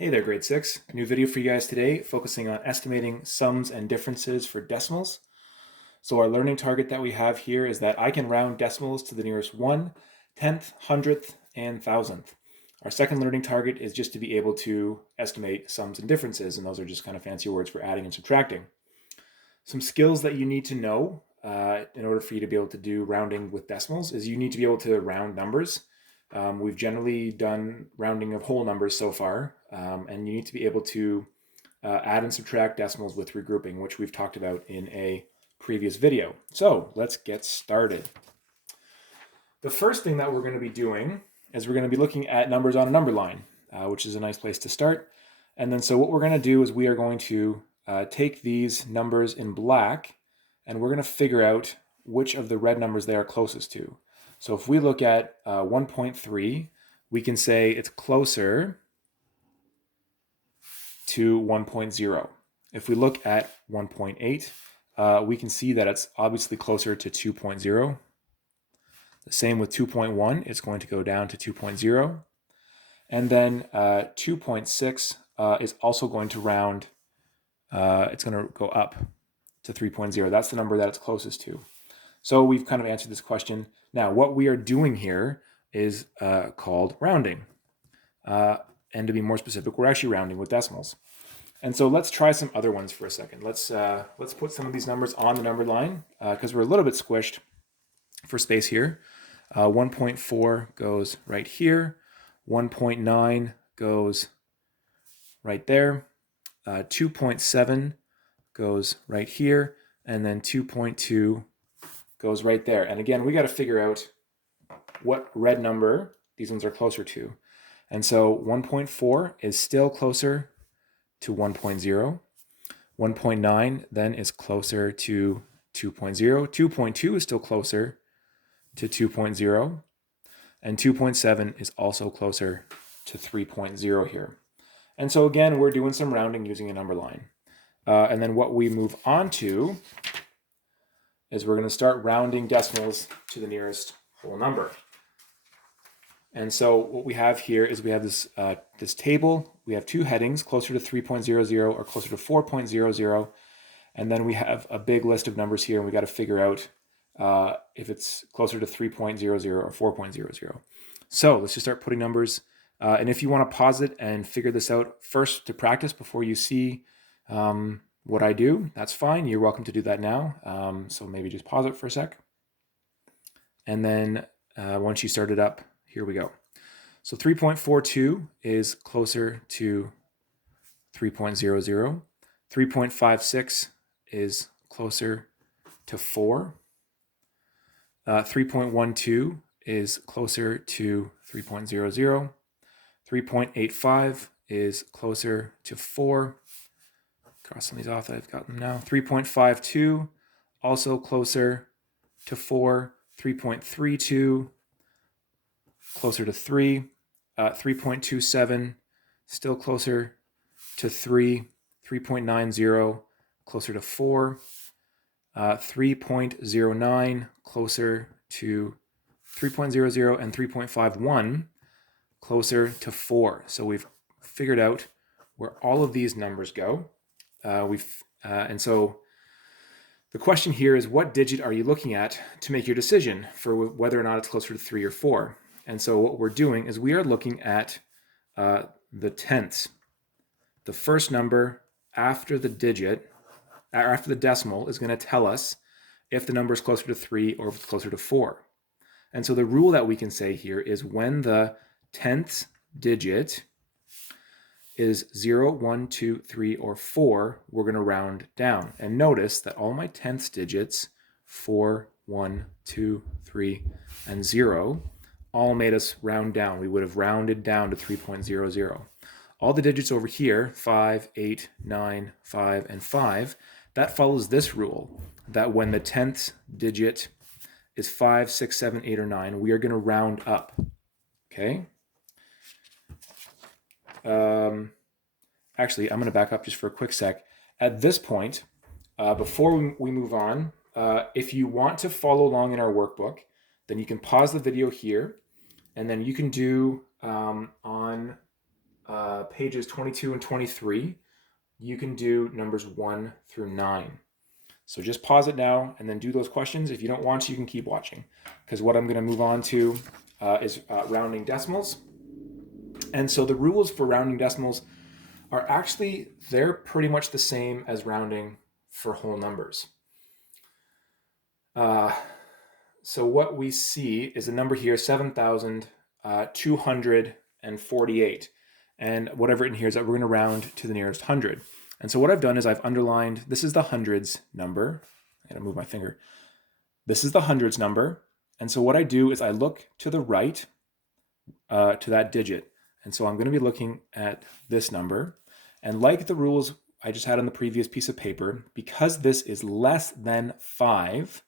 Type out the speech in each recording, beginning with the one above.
Hey there, grade 6. New video for you guys today, focusing on estimating sums and differences for decimals. So our learning target that we have here is that I can round decimals to the nearest 1, tenth, hundredth, and thousandth. Our second learning target is just to be able to estimate sums and differences, and those are just kind of fancy words for adding and subtracting. Some skills that you need to know in order for you to be able to do rounding with decimals is you need to be able to round numbers. We've generally done rounding of whole numbers so far, and you need to be able to add and subtract decimals with regrouping, which we've talked about in a previous video. So let's get started. The first thing that we're going to be doing is we're going to be looking at numbers on a number line, which is a nice place to start. And then so what we're going to do is we are going to take these numbers in black, and we're going to figure out which of the red numbers they are closest to. So if we look at 1.3, we can say it's closer to 1.0. If we look at 1.8, we can see that it's obviously closer to 2.0. The same with 2.1, it's going to go down to 2.0. And then 2.6 is also going to round, it's going to go up to 3.0. That's the number that it's closest to. So we've kind of answered this question. Now, what we are doing here is called rounding. And to be more specific, we're actually rounding with decimals. And so let's try some other ones for a second. Let's put some of these numbers on the number line because we're a little bit squished for space here. 1.4 goes right here. 1.9 goes right there. 2.7 goes right here. And then 2.2 goes right there. And again, we got to figure out what red number these ones are closer to. And so 1.4 is still closer to 1.0. 1.9 then is closer to 2.0. 2.2 is still closer to 2.0. And 2.7 is also closer to 3.0 here. And so again, we're doing some rounding using a number line. And then what we move on to is we're going to start rounding decimals to the nearest whole number. And so what we have here is we have this table. We have two headings, closer to 3.00 or closer to 4.00. And then we have a big list of numbers here, and we got to figure out if it's closer to 3.00 or 4.00. So let's just start putting numbers. And if you want to pause it and figure this out first to practice before you see what I do, that's fine. You're welcome to do that now. So maybe just pause it for a sec. And then once you start it up, here we go. So 3.42 is closer to 3.00. 3.56 is closer to 4. 3.12 is closer to 3.00. 3.85 is closer to 4. Cross some of these off that I've got them now. 3.52, also closer to 4. 3.32, closer to 3. 3.27, still closer to 3. 3.90, closer to 4. 3.09, closer to 3.00, and 3.51, closer to 4. So we've figured out where all of these numbers go. And so the question here is, what digit are you looking at to make your decision for whether or not it's closer to 3 or 4? And so what we're doing is we are looking at the tenths. The first number after the digit, after the decimal, is going to tell us if the number is closer to 3 or if it's closer to 4. And so the rule that we can say here is when the tenth digit is 0, 1, 2, 3, or 4, we're going to round down. And notice that all my tenths digits, 4, 1, 2, 3, and 0, all made us round down. We would have rounded down to 3.00. All the digits over here, 5, 8, 9, 5, and 5, that follows this rule, that when the 10th digit is 5, 6, 7, 8, or 9, we are going to round up. Okay? Actually, I'm going to back up just for a quick sec. At this point, before we move on, if you want to follow along in our workbook, then you can pause the video here, and then you can do on pages 22 and 23, you can do numbers 1 through 9. So just pause it now and then do those questions. If you don't want to, you can keep watching, because what I'm going to move on to is rounding decimals. And so the rules for rounding decimals are actually, they're pretty much the same as rounding for whole numbers. So what we see is a number here, 7,248. And what I've written here is that we're going to round to the nearest hundred. And so what I've done is I've underlined, this is the hundreds number. I gotta move my finger. This is the hundreds number. And so what I do is I look to the right to that digit. And so I'm going to be looking at this number. And like the rules I just had on the previous piece of paper, because this is less than 5,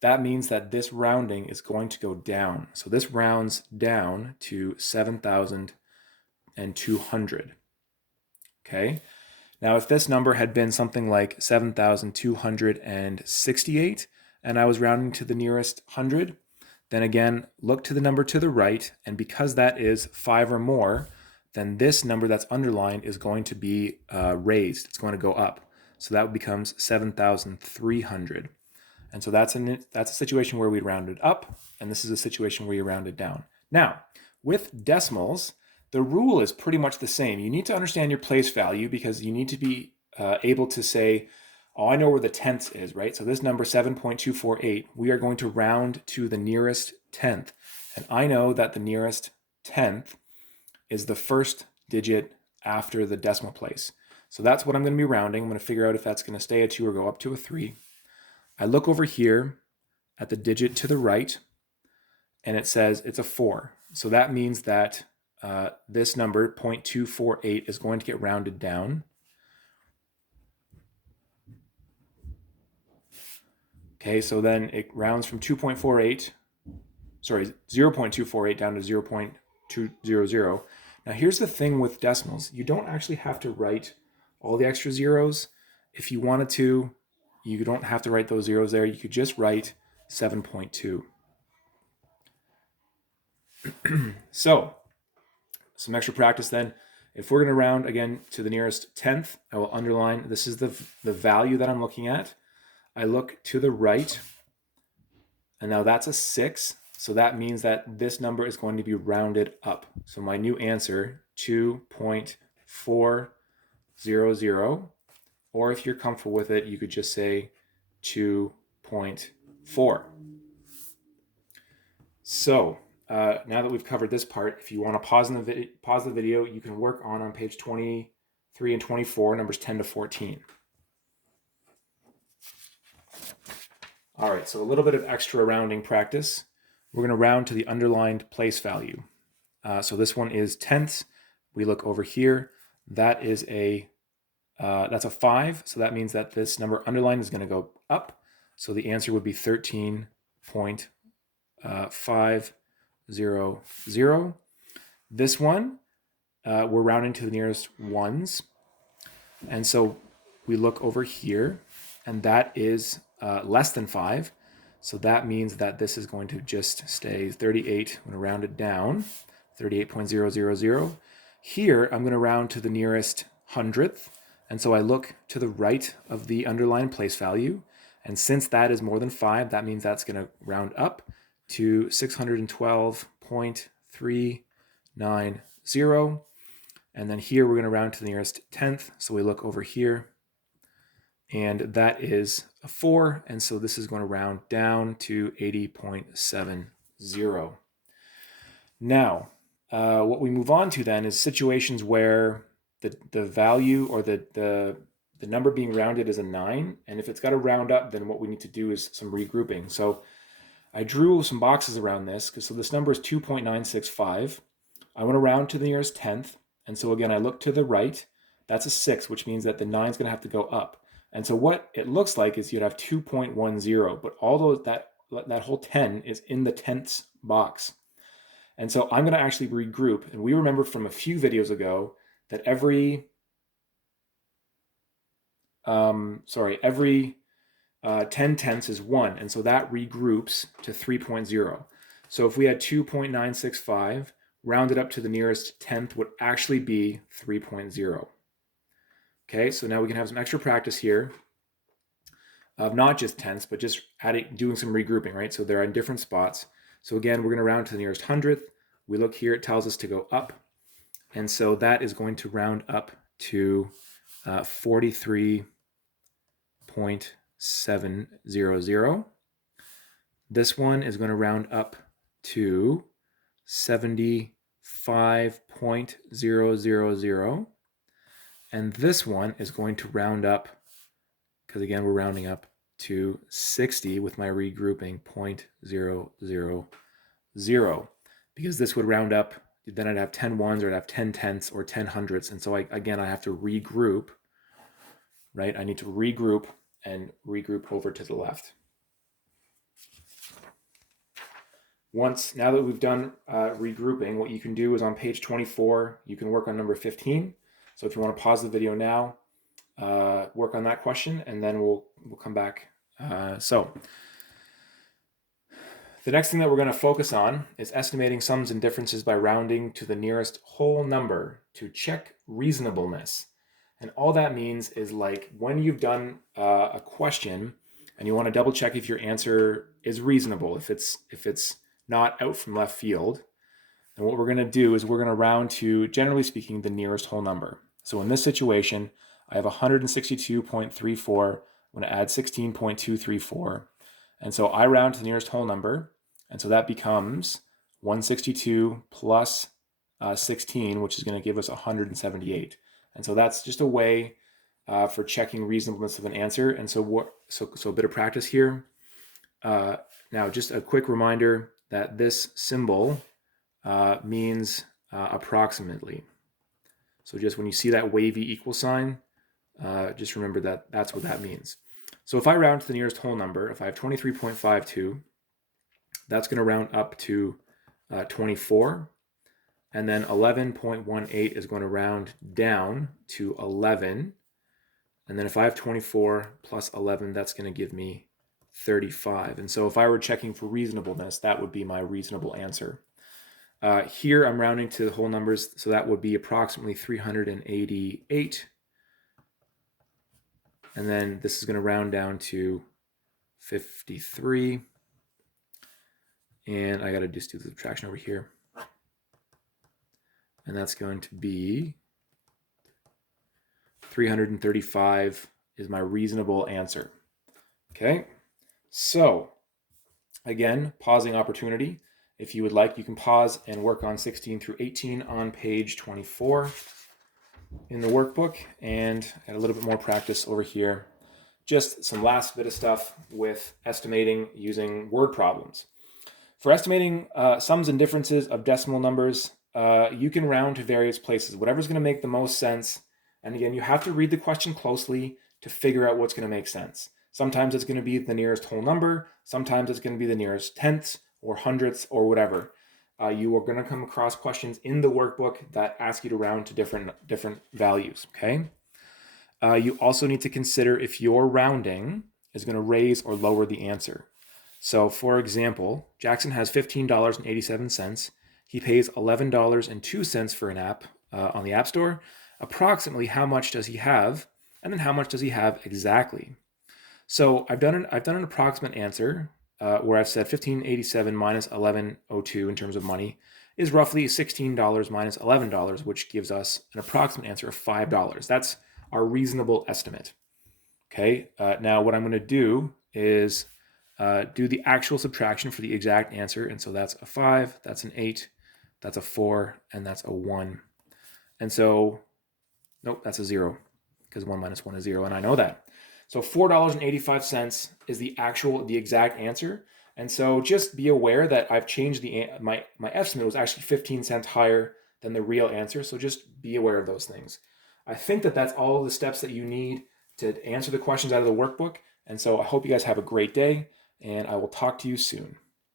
that means that this rounding is going to go down. So this rounds down to 7,200. Okay. Now, if this number had been something like 7,268, and I was rounding to the nearest hundred, then again, look to the number to the right, and because that is 5 or more, then this number that's underlined is going to be raised. It's going to go up. So that becomes 7,300. And so that's a situation where we rounded up, and this is a situation where you rounded down. Now, with decimals, the rule is pretty much the same. You need to understand your place value because you need to be able to say, oh, I know where the tenths is, right? So this number 7.248, we are going to round to the nearest tenth. And I know that the nearest tenth is the first digit after the decimal place. So that's what I'm going to be rounding. I'm going to figure out if that's going to stay a 2 or go up to a 3. I look over here at the digit to the right, and it says it's a 4. So that means that this number, 0.248, is going to get rounded down. Okay, so then it rounds from 0.248 down to 0.200. Now here's the thing with decimals. You don't actually have to write all the extra zeros. If you wanted to, you don't have to write those zeros there. You could just write 7.2. So, some extra practice then. If we're going to round again to the nearest tenth, I will underline, this is the value that I'm looking at. I look to the right, and now that's a 6. So that means that this number is going to be rounded up. So my new answer, 2.400, or if you're comfortable with it, you could just say 2.4. So now that we've covered this part, if you want to pause the video, you can work on page 23 and 24, numbers 10 to 14. All right, so a little bit of extra rounding practice. We're going to round to the underlined place value. So this one is tenths. We look over here. That is that's a 5. So that means that this number underlined is going to go up. So the answer would be 13.500. This one, we're rounding to the nearest ones. And so we look over here, and that is less than 5. So that means that this is going to just stay 38. I'm going to round it down, 38.000. Here, I'm going to round to the nearest hundredth. And so I look to the right of the underlined place value. And since that is more than 5, that means that's going to round up to 612.390. And then here we're going to round to the nearest tenth. So we look over here, and that is a 4. And so this is going to round down to 80.70. Now, what we move on to then is situations where the value or the number being rounded is a 9. And if it's got to round up, then what we need to do is some regrouping. So I drew some boxes around this. So this number is 2.965. I want to round to the nearest tenth. And so again, I look to the right. That's a 6, which means that the 9 is going to have to go up. And so what it looks like is you'd have 2.10, but although that whole 10 is in the tenths box. And so I'm going to actually regroup. And we remember from a few videos ago that every 10 tenths is 1. And so that regroups to 3.0. So if we had 2.965, rounded up to the nearest tenth would actually be 3.0. Okay, so now we can have some extra practice here of not just tenths, but just doing some regrouping, right? So they're in different spots. So again, we're going to round to the nearest hundredth. We look here, it tells us to go up. And so that is going to round up to 43.700. This one is going to round up to 75.000. And this one is going to round up, because again, we're rounding up to 60 with my regrouping 0.000, because this would round up, then I'd have 10 ones, or I'd have 10 tenths or 10 hundredths. And so I have to regroup, right? I need to regroup and regroup over to the left. Now that we've done regrouping, what you can do is on page 24, you can work on number 15. So if you want to pause the video now, work on that question, and then we'll come back. So the next thing that we're going to focus on is estimating sums and differences by rounding to the nearest whole number to check reasonableness. And all that means is, like, when you've done a question and you want to double check if your answer is reasonable, if it's not out from left field, and what we're going to do is we're going to round to, generally speaking, the nearest whole number. So in this situation, I have 162.34. I'm going to add 16.234. And so I round to the nearest whole number. And so that becomes 162 plus 16, which is going to give us 178. And so that's just a way for checking reasonableness of an answer. And so a bit of practice here. Now, just a quick reminder that this symbol means approximately. So just when you see that wavy equal sign, just remember that that's what that means. So if I round to the nearest whole number, if I have 23.52, that's going to round up to 24. And then 11.18 is going to round down to 11. And then if I have 24 plus 11, that's going to give me 35. And so if I were checking for reasonableness, that would be my reasonable answer. Here I'm rounding to the whole numbers, so that would be approximately 388. And then this is going to round down to 53. And I got to just do the subtraction over here. And that's going to be 335 is my reasonable answer. Okay, so again, pausing opportunity. If you would like, you can pause and work on 16 through 18 on page 24 in the workbook, and add a little bit more practice over here. Just some last bit of stuff with estimating using word problems. For estimating sums and differences of decimal numbers, you can round to various places, whatever's going to make the most sense. And again, you have to read the question closely to figure out what's going to make sense. Sometimes it's going to be the nearest whole number. Sometimes it's going to be the nearest tenths or hundredths or whatever. You are going to come across questions in the workbook that ask you to round to different values, okay? You also need to consider if your rounding is going to raise or lower the answer. So for example, Jackson has $15.87. He pays $11.02 for an app on the App Store. Approximately how much does he have? And then how much does he have exactly? So I've done an approximate answer where I've said $15.87 minus $11.02 in terms of money is roughly $16 minus $11, which gives us an approximate answer of $5. That's our reasonable estimate. Okay, now what I'm going to do is do the actual subtraction for the exact answer. And so that's a 5, that's an 8, that's a 4, and that's a 1. And so, nope, that's a 0, because 1 minus 1 is 0, and I know that. So $4.85 is the exact answer. And so just be aware that I've changed my estimate was actually 15 cents higher than the real answer. So just be aware of those things. I think that that's all the steps that you need to answer the questions out of the workbook. And so I hope you guys have a great day, and I will talk to you soon.